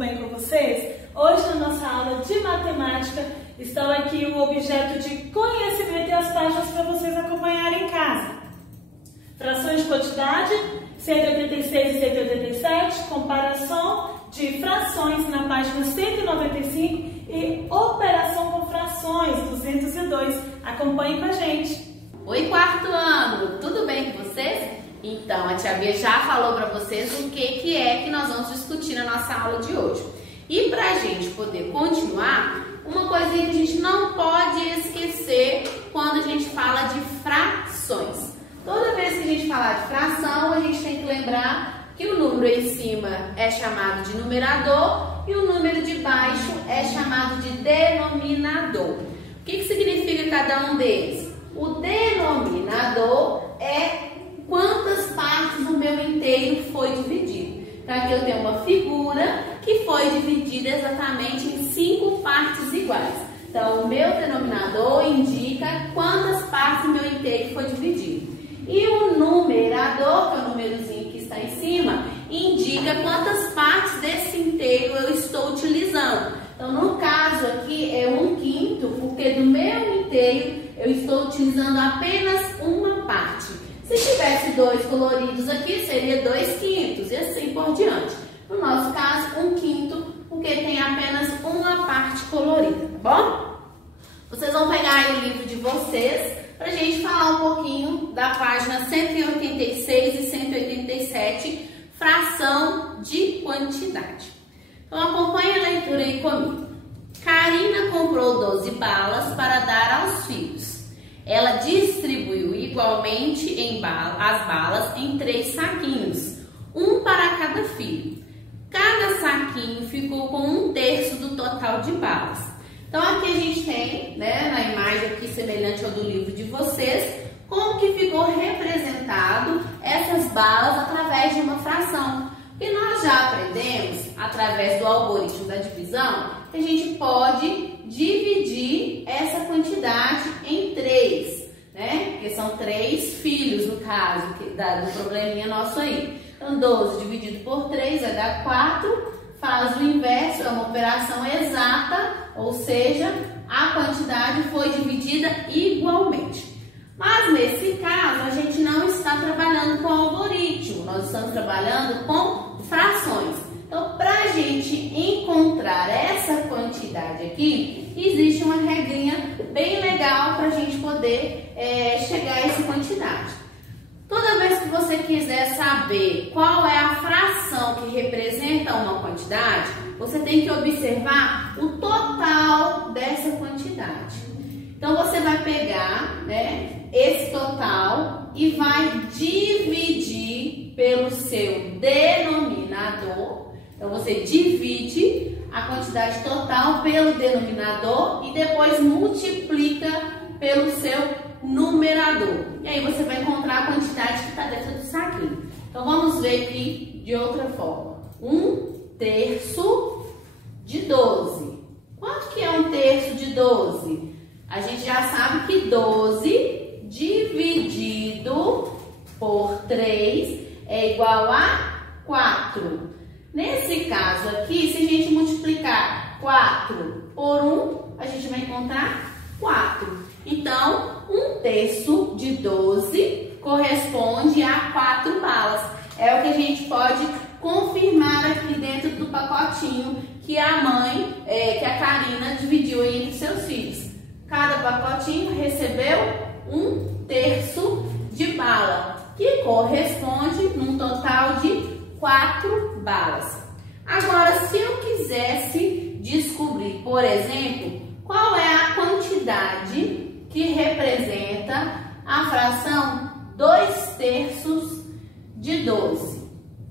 bem com vocês? Hoje na nossa aula de matemática estão aqui o objeto de conhecimento e as páginas para vocês acompanharem em casa. Frações de quantidade, 186 e 187, comparação de frações na página 195 e operação com frações, 202. Acompanhem com a gente. Oi, quarto ano, tudo bem com vocês? Então, a tia Bia já falou para vocês o que é que nós vamos discutir na nossa aula de hoje. E para a gente poder continuar, uma coisa que a gente não pode esquecer quando a gente fala de frações. Toda vez que a gente falar de fração, a gente tem que lembrar que o número em cima é chamado de numerador e o número de baixo é chamado de denominador. O que significa cada um deles? O denominador é quantas partes o meu inteiro foi dividido. Então aqui eu tenho uma figura que foi dividida exatamente em 5 partes iguais. Então o meu denominador indica quantas partes o meu inteiro foi dividido. E o numerador, que é o númerozinho que está em cima, indica quantas partes desse inteiro eu estou utilizando. Então no caso aqui é 1/5, porque do meu inteiro eu estou utilizando apenas uma parte. Se tivesse 2 coloridos aqui, seria 2/5 e assim por diante. No nosso caso, 1/5, porque tem apenas uma parte colorida, tá bom? Vocês vão pegar aí o livro de vocês para a gente falar um pouquinho da página 186 e 187, fração de quantidade. Então acompanhe a leitura aí comigo. Karina comprou 12 balas para dar aos filhos. Ela distribuiu igualmente as balas em 3 saquinhos, um para cada filho. Cada saquinho ficou com 1/3 do total de balas. Então aqui a gente tem, na imagem aqui semelhante ao do livro de vocês, como que ficou representado essas balas através de uma fração. E nós já aprendemos, através do algoritmo da divisão, que a gente pode dividir essa quantidade em 3, Porque são 3 filhos, no caso, do probleminha nosso aí. Então, 12 dividido por 3 vai dar 4, faz o inverso, é uma operação exata, ou seja, a quantidade foi dividida igualmente. Mas, nesse caso, a gente não está trabalhando com algoritmo, nós estamos trabalhando com frações. Então, para a gente encontrar essa quantidade aqui, existe uma regrinha bem legal para a gente poder chegar a essa quantidade. Toda vez que você quiser saber qual é a fração que representa uma quantidade, você tem que observar o total dessa quantidade. Então, você vai pegar, esse total e vai dividir pelo seu denominador. Então, você divide a quantidade total pelo denominador e depois multiplica pelo seu numerador. E aí você vai encontrar a quantidade que está dentro do saquinho. Então, vamos ver aqui de outra forma. 1/3 de 12. Quanto que é 1/3 de 12? A gente já sabe que 12 dividido por 3 é igual a 4. Nesse caso aqui, se a gente multiplicar 4 por 1, a gente vai encontrar 4. Então, 1/3 de 12 corresponde a 4 balas. É o que a gente pode confirmar aqui dentro do pacotinho que a mãe, que a Karina dividiu entre seus filhos. Cada pacotinho recebeu 1/3 de bala, que corresponde num total de 4 balas. Agora, se eu quisesse descobrir, por exemplo, qual é a quantidade que representa a fração 2/3 de 12.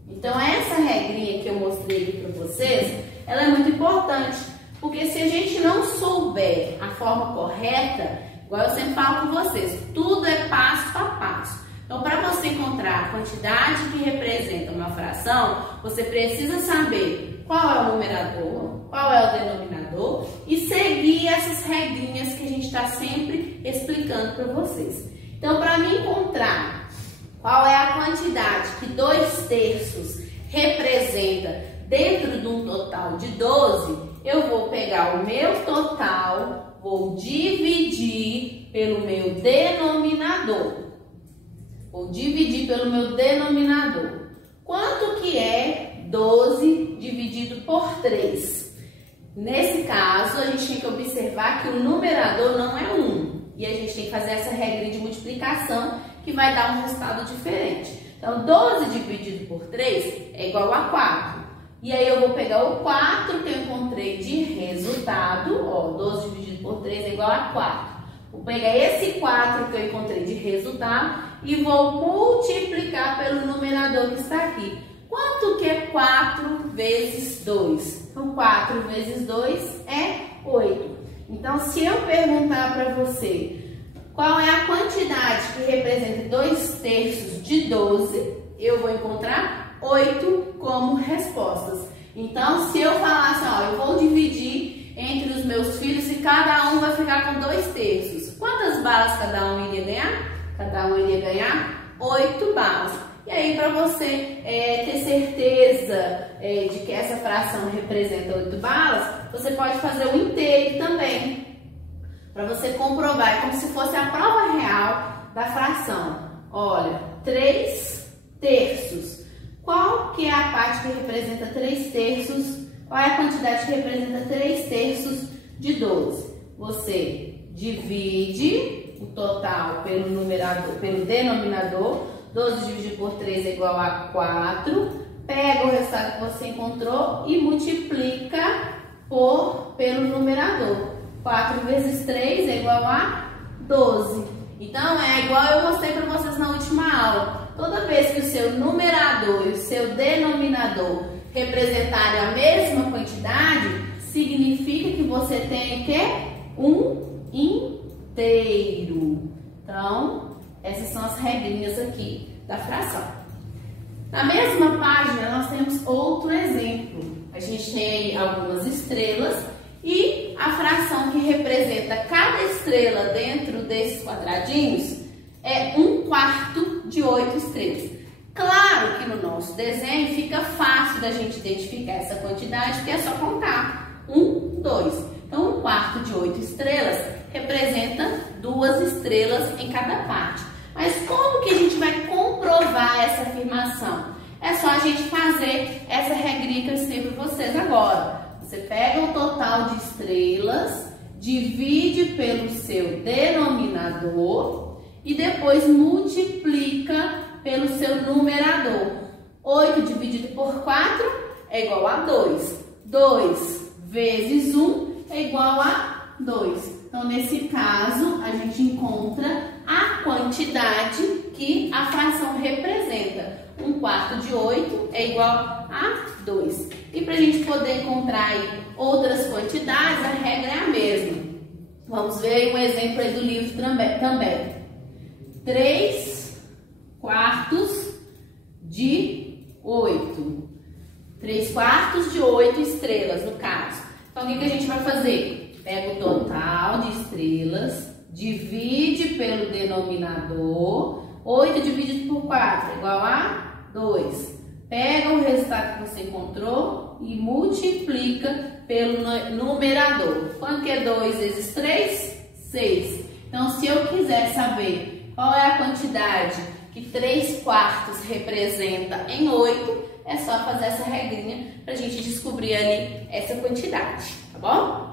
Então, essa regrinha que eu mostrei aqui para vocês, ela é muito importante, porque se a gente não souber a forma correta, igual eu sempre falo com vocês, tudo é passo a passo. Então, para você encontrar a quantidade que representa uma fração, você precisa saber qual é o numerador, qual é o denominador e seguir essas regrinhas que a gente está sempre explicando para vocês. Então, para mim encontrar qual é a quantidade que 2/3 representa dentro de um total de 12, eu vou pegar o meu total, vou dividir pelo meu denominador. Vou dividir pelo meu denominador. Quanto que é 12 dividido por 3? Nesse caso, a gente tem que observar que o numerador não é 1. E a gente tem que fazer essa regra de multiplicação que vai dar um resultado diferente. Então, 12 dividido por 3 é igual a 4. E aí eu vou pegar o 4 que eu encontrei de resultado. Ó, 12 dividido por 3 é igual a 4. Vou pegar esse 4 que eu encontrei de resultado e vou multiplicar pelo numerador que está aqui. Quanto que é 4 vezes 2? Então, 4 vezes 2 é 8. Então, se eu perguntar para você qual é a quantidade que representa 2/3 de 12, eu vou encontrar 8 como respostas. Então, se eu falar assim, ó, eu vou dividir entre os meus filhos e cada um vai ficar com 2/3. Quantas balas cada um iria ganhar? Cada um iria ganhar 8 balas. E aí, para você ter certeza de que essa fração representa 8 balas, você pode fazer o inteiro também. Para você comprovar, é como se fosse a prova real da fração. Olha, 3/3. Qual que é a parte que representa 3/3? Qual é a quantidade que representa 3/3 de 12? Você divide o total pelo numerador, pelo denominador. 12 dividido por 3 é igual a 4. Pega o resultado que você encontrou e multiplica pelo numerador. 4 vezes 3 é igual a 12. Então, é igual eu mostrei para vocês na última aula. Toda vez que o seu numerador e o seu denominador representarem a mesma quantidade, significa que você tem o quê? Um inteiro. Então, essas são as regrinhas aqui da fração. Na mesma página, nós temos outro exemplo. A gente tem algumas estrelas e a fração que representa cada estrela dentro desses quadradinhos é 1/4 de 8 estrelas. Claro que no nosso desenho fica fácil da gente identificar essa quantidade, porque é só contar 1, 2. Então, 1/4 de 8 estrelas representa 2 estrelas em cada parte. Mas como que a gente vai comprovar essa afirmação? É só a gente fazer essa regrinha que eu ensinei para vocês agora. Você pega o total de estrelas, divide pelo seu denominador e depois multiplica pelo seu numerador. 8 dividido por 4 é igual a 2. 2 vezes 1 é igual a 2. Então, nesse caso, a gente encontra a quantidade que a fração representa. 1/4 de 8 é igual a 2. E para a gente poder encontrar aí outras quantidades, a regra é a mesma. Vamos ver um exemplo aí do livro também. 3/4 de 8. 3/4 de 8 estrelas, no caso. Então, o que a gente vai fazer? Pega o total de estrelas, divide pelo denominador. 8 dividido por 4 é igual a 2. Pega o resultado que você encontrou e multiplica pelo numerador. Quanto que é 2 vezes 3? 6. Então, se eu quiser saber qual é a quantidade que 3/4 representa em 8, é só fazer essa regrinha para a gente descobrir ali essa quantidade, tá bom?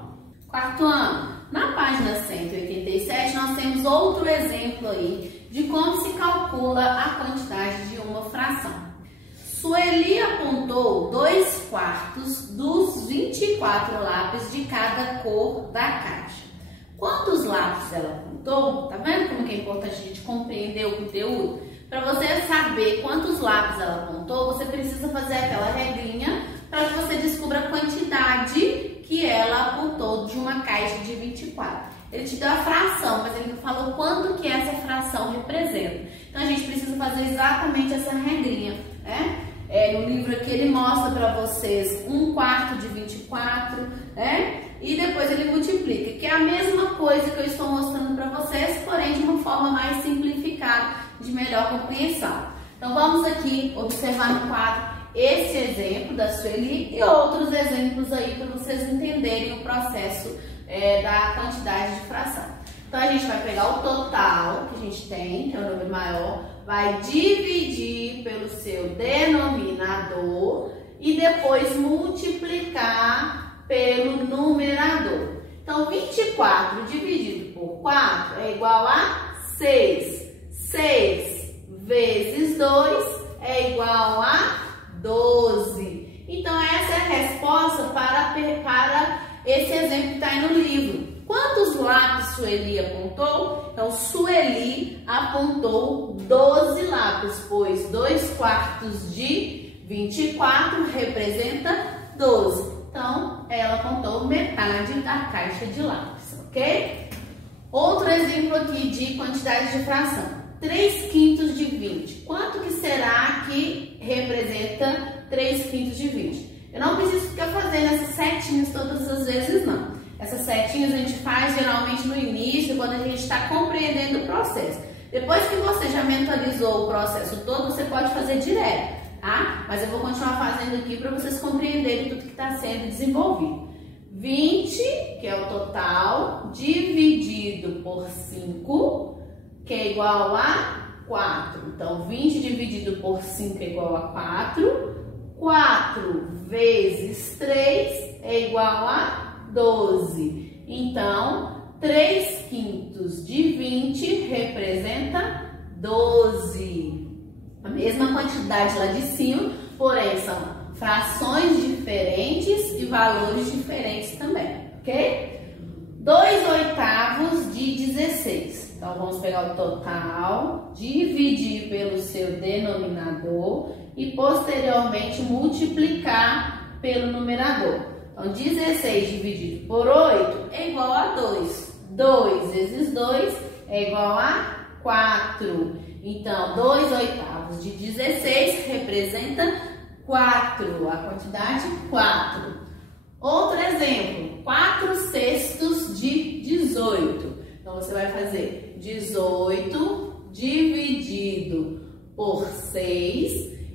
Quarto ano. Na página 187, nós temos outro exemplo aí de como se calcula a quantidade de uma fração. Sueli apontou 2/4 dos 24 lápis de cada cor da caixa. Quantos lápis ela apontou? Tá vendo como que é importante a gente compreender o conteúdo? Para você saber quantos lápis ela apontou, você precisa fazer aquela regrinha para que você descubra a quantidade que ela apontou de uma caixa de 24. Ele te deu a fração, mas ele não falou quanto que essa fração representa. Então, a gente precisa fazer exatamente essa regrinha, né? No livro aqui ele mostra para vocês 1/4 de 24, né? E depois ele multiplica, que é a mesma coisa que eu estou mostrando para vocês, porém de uma forma mais simplificada, de melhor compreensão. Então, vamos aqui observar no quadro esse exemplo da Sueli e outros exemplos aí para vocês entenderem o processo da quantidade de fração. Então, a gente vai pegar o total que a gente tem, que é o número maior, vai dividir pelo seu denominador e depois multiplicar pelo numerador. Então, 24 dividido por 4 é igual a 6. 6 vezes 2 é igual a 12. Então, essa é a resposta para esse exemplo que está aí no livro. Quantos lápis Sueli apontou? Então, Sueli apontou 12 lápis, pois 2/4 de 24 representa 12. Então, ela apontou metade da caixa de lápis, ok? Outro exemplo aqui de quantidade de fração. 3/5 de 20. Quanto que será que representa 3/5 de 20? Eu não preciso ficar fazendo essas setinhas todas as vezes, não. Essas setinhas a gente faz geralmente no início, quando a gente está compreendendo o processo. Depois que você já mentalizou o processo todo, você pode fazer direto, tá? Mas eu vou continuar fazendo aqui para vocês compreenderem tudo que está sendo desenvolvido. 20, que é o total, dividido por 5, que é igual a 4. Então, 20 dividido por 5 é igual a 4. 4 vezes 3 é igual a 12. Então, 3/5 de 20 representa 12. A mesma quantidade lá de cima, porém são frações diferentes e valores diferentes também, ok? 2/8 de 16. Então, vamos pegar o total, dividir pelo seu denominador e posteriormente multiplicar pelo numerador. Então, 16 dividido por 8 é igual a 2. 2 vezes 2 é igual a 4. Então, 2/8 de 16 representa 4. A quantidade 4. Outro exemplo, 4/6 de 18. Então, você vai fazer 18 dividido por 6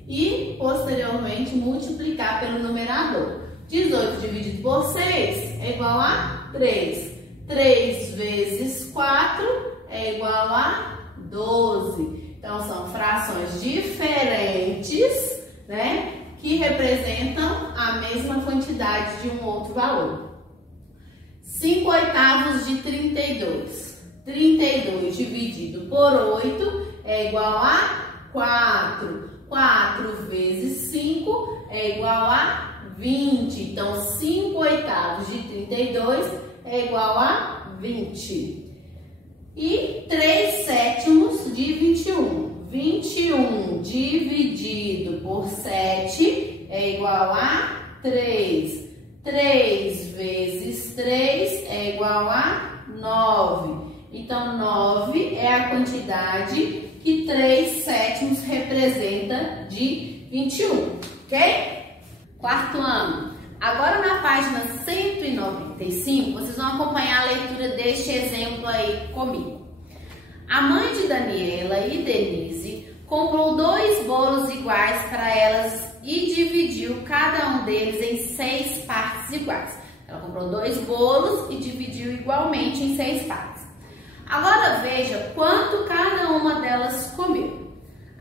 e, posteriormente, multiplicar pelo numerador. 18 dividido por 6 é igual a 3. 3 vezes 4 é igual a 12. Então, são frações diferentes, né, que representam a mesma quantidade de um outro valor. 5/8 de 32. 32 dividido por 8 é igual a 4. 4 vezes 5 é igual a 20. Então, 5/8 de 32 é igual a 20. E 3/7 de 21. 21 dividido por 7 é igual a 3. 3 vezes 3 é igual a 9. Então, 9 é a quantidade que 3/7 representa de 21, ok? Quarto ano. Agora, na página 195, vocês vão acompanhar a leitura deste exemplo aí comigo. A mãe de Daniela e Denise comprou 2 bolos iguais para elas e dividiu cada um deles em 6 partes iguais. Ela comprou 2 bolos e dividiu igualmente em 6 partes. Agora veja quanto cada uma delas comeu.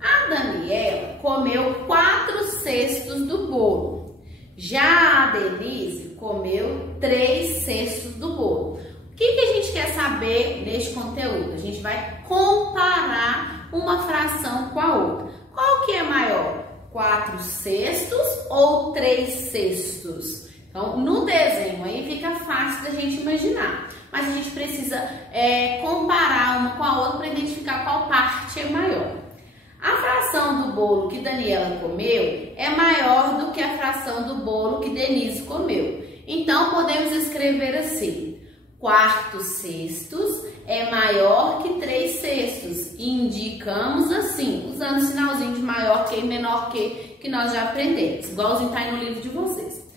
A Daniela comeu 4/6 do bolo. Já a Denise comeu 3/6 do bolo. O que a gente quer saber neste conteúdo? A gente vai comparar uma fração com a outra. Qual que é maior? 4/6 ou 3/6? Então, no desenho aí fica fácil da gente imaginar. Mas a gente precisa comparar uma com a outra para identificar qual parte é maior. A fração do bolo que Daniela comeu é maior do que a fração do bolo que Denise comeu. Então, podemos escrever assim: 4/6 é maior que 3/6. E indicamos assim, usando o sinalzinho de maior que e menor que nós já aprendemos. Igualzinho está aí no livro de vocês.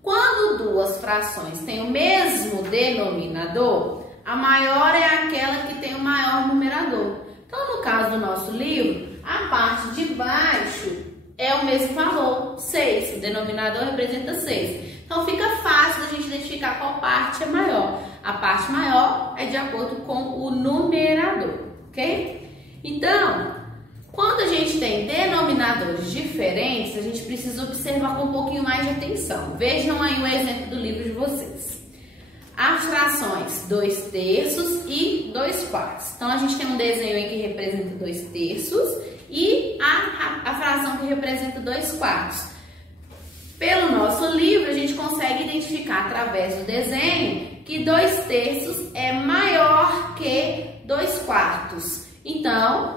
Quando duas frações têm o mesmo denominador, a maior é aquela que tem o maior numerador. Então, no caso do nosso livro, a parte de baixo é o mesmo valor, 6. O denominador representa 6. Então fica fácil da gente identificar qual parte é maior. A parte maior é de acordo com o numerador, ok? Então, quando a gente tem denominadores diferentes, a gente precisa observar com um pouquinho mais de atenção. Vejam aí o exemplo do livro de vocês. As frações 2/3 e 2/4. Então, a gente tem um desenho aí que representa 2/3 e a fração que representa 2/4. Pelo nosso livro, a gente consegue identificar através do desenho que 2/3 é maior que 2/4. Então,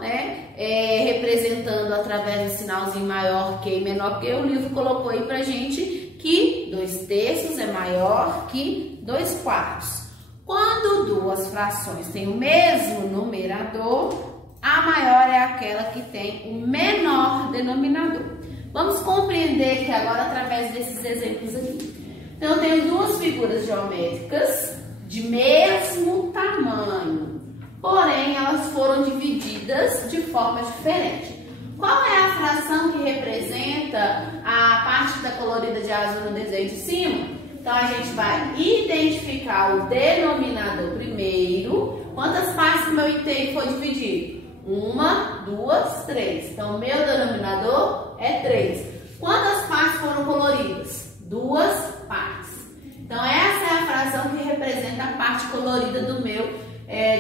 representando através do sinalzinho maior que e menor que, o livro colocou aí pra gente que 2/3 é maior que 2/4. Quando duas frações têm o mesmo numerador, a maior é aquela que tem o menor denominador. Vamos compreender que agora através desses exemplos aqui. Então, eu tenho duas figuras geométricas de mesmo tamanho, porém elas foram divididas de forma diferente. Qual é a fração que representa a parte da colorida de azul no desenho de cima? Então, a gente vai identificar o denominador primeiro. Quantas partes do meu inteiro foi dividido? 1, 2, 3. Então, o meu denominador é 3. Quantas partes foram coloridas? 2 partes. Então, essa é a fração que representa a parte colorida do meu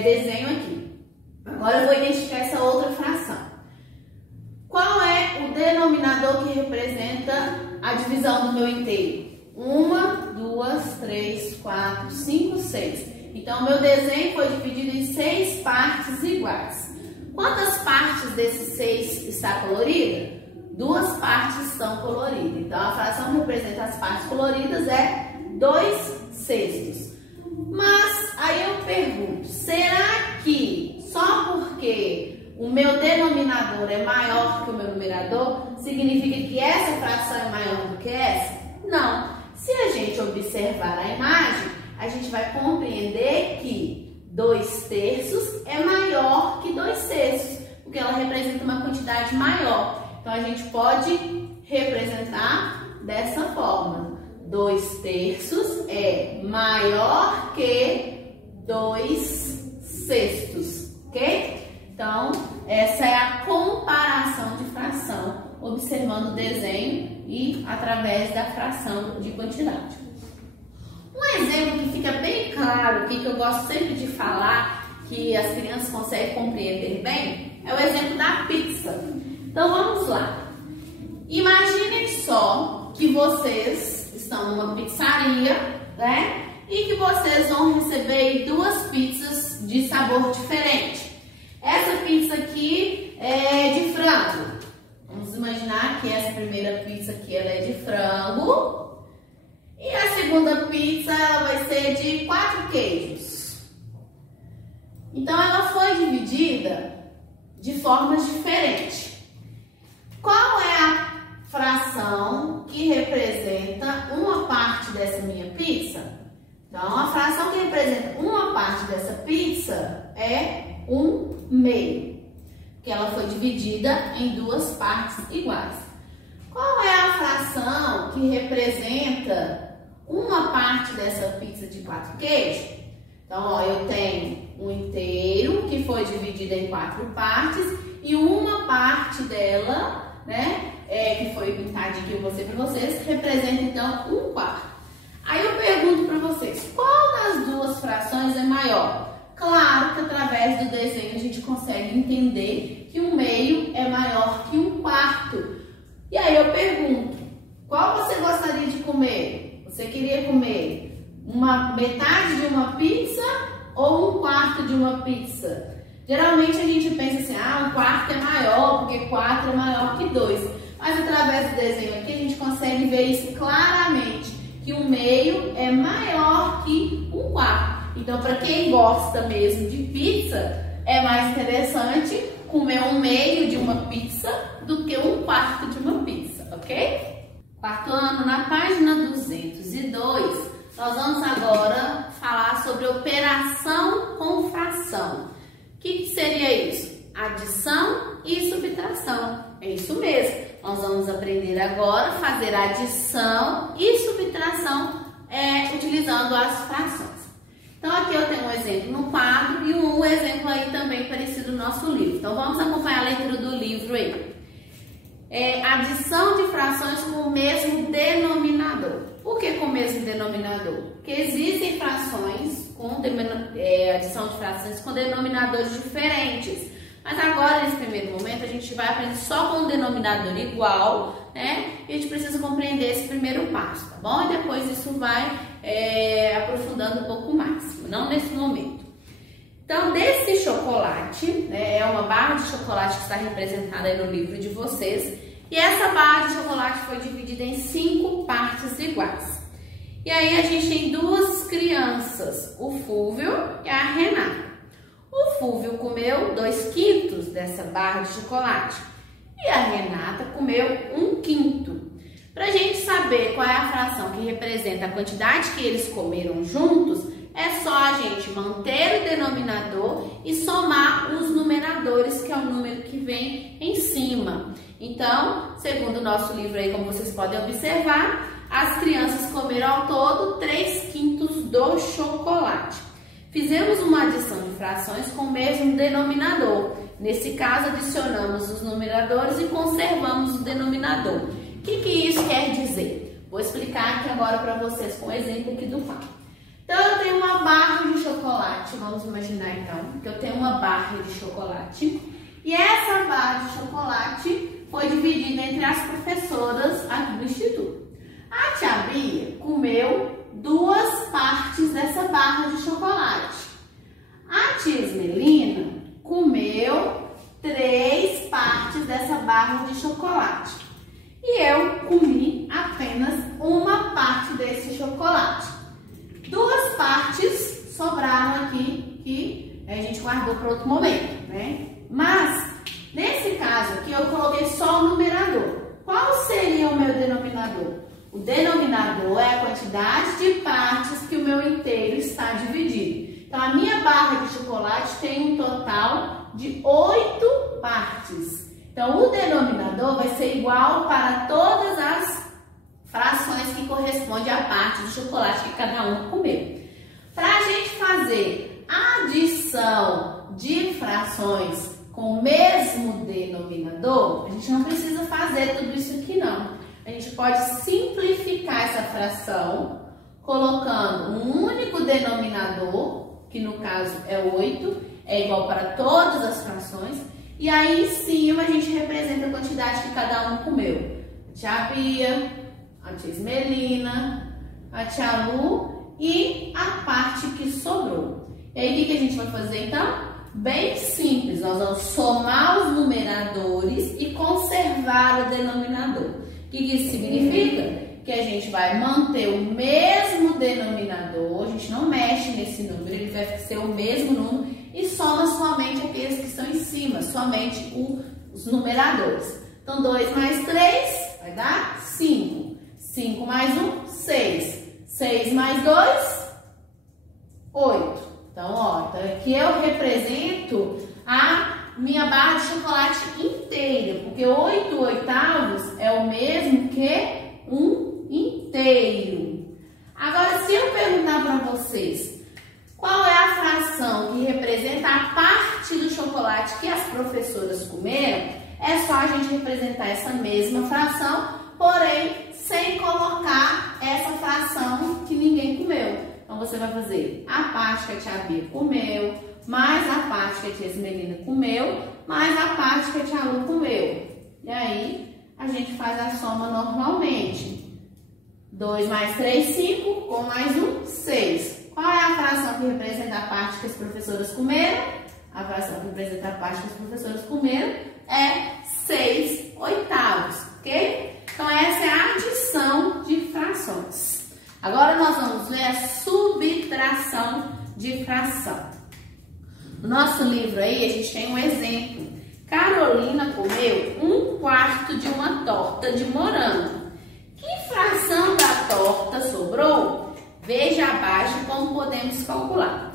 desenho aqui. Agora, eu vou identificar essa outra fração. Qual é o denominador que representa a divisão do meu inteiro? 1, 2, 3, 4, 5, 6. Então, o meu desenho foi dividido em 6 partes iguais. Quantas partes desses 6 está colorida? 2 partes estão coloridas. Então, a fração que representa as partes coloridas é 2/6. Mas, aí eu pergunto, será que só porque o meu denominador é maior que o meu numerador, significa que essa fração é maior do que essa? Não. Se a gente observar a imagem, a gente vai compreender que 2/3 é maior que 2/6, porque ela representa uma quantidade maior. Então, a gente pode representar dessa forma. 2/3 é maior que 2/6, ok? Então, essa é a comparação de fração, observando o desenho e através da fração de quantidade. Um exemplo que fica bem claro aqui, que eu gosto sempre de falar, que as crianças conseguem compreender bem, é o exemplo da pizza. Então, vamos lá. Imaginem só que vocês estão numa pizzaria, né? E que vocês vão receber 2 pizzas de sabor diferente. Essa pizza aqui é de frango. Vamos imaginar que essa primeira pizza aqui ela é de frango. E a segunda pizza vai ser de 4 queijos. Então, ela foi dividida de formas diferentes. Qual é a fração que representa uma parte dessa minha pizza? Então, a fração que representa uma parte dessa pizza é 1/2, que ela foi dividida em 2 partes iguais. Qual é a fração que representa uma parte dessa pizza de 4 queijos? Então, ó, eu tenho um inteiro que foi dividido em 4 partes e uma parte dela, né, que foi pintadinha que eu mostrei para vocês, representa então 1/4. Aí eu pergunto para vocês, qual das duas frações é maior? Claro que através do desenho a gente consegue entender que 1/2 é maior que 1/4. E aí eu pergunto, qual você gostaria de comer? Você queria comer uma metade de uma pizza ou 1/4 de uma pizza? Geralmente a gente pensa assim, 1/4 é maior, porque 4 é maior que 2. Mas através do desenho aqui a gente consegue ver isso claramente, que 1/2 é maior que 1/4. Então, para quem gosta mesmo de pizza, é mais interessante comer 1/2 de uma pizza do que 1/4 de uma pizza, ok? Quarto ano, na página 202, nós vamos agora falar sobre operação com fração. O que seria isso? Adição e subtração. É isso mesmo. Nós vamos aprender agora a fazer adição e subtração utilizando as frações. Então aqui eu tenho um exemplo no quadro e um exemplo aí também parecido no nosso livro. Então vamos acompanhar a leitura do livro aí. Adição de frações com o mesmo denominador. Por que com o mesmo denominador? Porque existem frações com adição de frações com denominadores diferentes. Mas agora, nesse primeiro momento, a gente vai aprender só com um denominador igual, né? E a gente precisa compreender esse primeiro passo, tá bom? E depois isso vai aprofundando um pouco mais, não nesse momento. Então, desse chocolate, né, é uma barra de chocolate que está representada aí no livro de vocês. E essa barra de chocolate foi dividida em 5 partes iguais. E aí a gente tem duas crianças, o Fúvio e a Renata. O Fúvio comeu 2/5 dessa barra de chocolate e a Renata comeu 1/5. Para a gente saber qual é a fração que representa a quantidade que eles comeram juntos, é só a gente manter o denominador e somar os numeradores, que é o número que vem em cima. Então, segundo o nosso livro aí, como vocês podem observar, as crianças comeram ao todo 3/5 do chocolate. Fizemos uma adição de frações com o mesmo denominador. Nesse caso, adicionamos os numeradores e conservamos o denominador. O que isso quer dizer? Vou explicar aqui agora para vocês com o exemplo aqui do quadro. Então, eu tenho uma barra de chocolate. Vamos imaginar, então, que eu tenho uma barra de chocolate. E essa barra de chocolate foi dividida entre as professoras aqui do Instituto. A tia Bia comeu 2 partes dessa barra de chocolate. A tia Esmelina comeu 3 partes dessa barra de chocolate. E eu comi apenas uma parte desse chocolate. 2 partes sobraram aqui que a gente guardou para outro momento, né? Mas, nesse caso aqui, eu coloquei só o numerador. Qual seria o meu denominador? O denominador é a quantidade de partes que o meu inteiro está dividido. Então, a minha barra de chocolate tem um total de 8 partes. Então, o denominador vai ser igual para todas as frações que correspondem à parte do chocolate que cada um comeu. Para a gente fazer adição de frações com o mesmo denominador, a gente não precisa fazer tudo isso aqui não. A gente pode simplificar essa fração colocando um único denominador, que no caso é 8, é igual para todas as frações, e aí em cima a gente representa a quantidade que cada um comeu. A tia Bia, a tia Esmelina, a tia Lu e a parte que sobrou. E aí o que a gente vai fazer então? Bem simples, nós vamos somar os numeradores e conservar o denominador. O que isso significa? Que a gente vai manter o mesmo denominador, a gente não mexe nesse número, ele vai ser o mesmo número e soma somente aqueles que estão em cima, somente os numeradores. Então, 2 mais 3 vai dar 5. 5 mais 1, 6. 6 mais 2, 8. Então, ó, aqui eu represento a minha barra de chocolate inteira, porque 8/8 é o mesmo que 1 inteiro. Agora, se eu perguntar para vocês qual é a fração que representa a parte do chocolate que as professoras comeram, é só a gente representar essa mesma fração, porém sem colocar essa fração que ninguém comeu. Então, você vai fazer a parte que a tia Bia comeu, mais a parte que a tia Esmelina comeu, mais a parte que a tia Lu comeu. E aí, a gente faz a soma normalmente. 2 mais 3, 5, com mais 1, 6. Qual é a fração que representa a parte que as professoras comeram? A fração que representa a parte que as professoras comeram é 6/8, ok? Então, essa é a adição de frações. Agora, nós vamos ver a subtração de fração. No nosso livro aí, a gente tem um exemplo. Carolina comeu 1/4 de uma torta de morango. Que fração da torta sobrou? Veja abaixo como podemos calcular.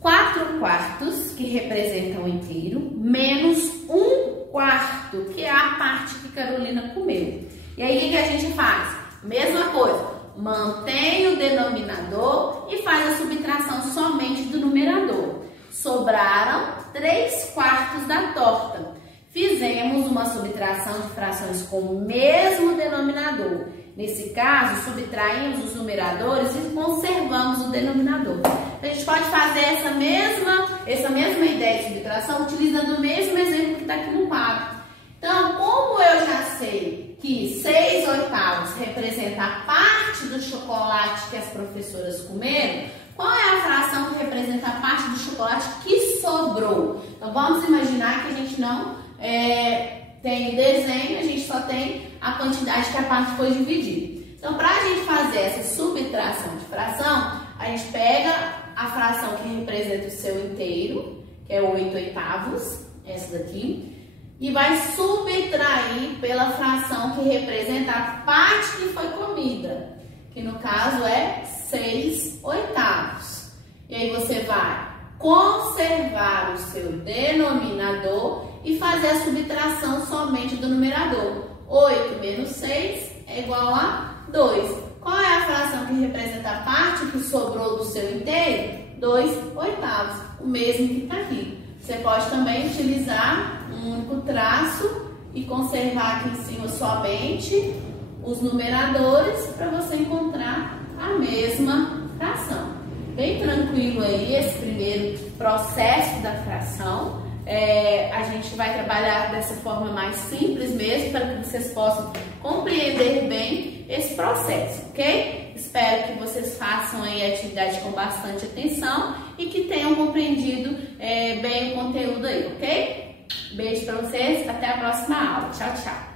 4/4, que representam o inteiro, menos 1/4, quarto, que é a parte que Carolina comeu. E aí, o que a gente faz? Mesma coisa, mantém o denominador e faz a subtração somente do numerador. Sobraram 3/4 da torta. Fizemos uma subtração de frações com o mesmo denominador. Nesse caso, subtraímos os numeradores e conservamos o denominador. A gente pode fazer essa mesma ideia de subtração utilizando o mesmo exemplo que está aqui no quadro. Então, como eu já sei que 6/8 representa a parte do chocolate que as professoras comeram, qual é a fração que representa a parte do chocolate que sobrou? Então, vamos imaginar que a gente não tem o desenho, a gente só tem a quantidade que a parte foi dividida. Então, para a gente fazer essa subtração de fração, a gente pega a fração que representa o seu inteiro, que é 8/8, essa daqui, e vai subtrair pela fração que representa a parte que foi comida, que no caso é 6/8. E aí você vai conservar o seu denominador e fazer a subtração somente do numerador. 8 menos 6 é igual a 2. Qual é a fração que representa a parte que sobrou do seu inteiro? 2/8, o mesmo que está aqui. Você pode também utilizar um único traço e conservar aqui em cima somente os numeradores para você encontrar a mesma fração. Bem tranquilo aí esse primeiro processo da fração. A gente vai trabalhar dessa forma mais simples mesmo, para que vocês possam compreender bem esse processo, ok? Espero que vocês façam aí a atividade com bastante atenção e que tenham compreendido bem o conteúdo aí, ok? Beijo para vocês, até a próxima aula. Tchau, tchau!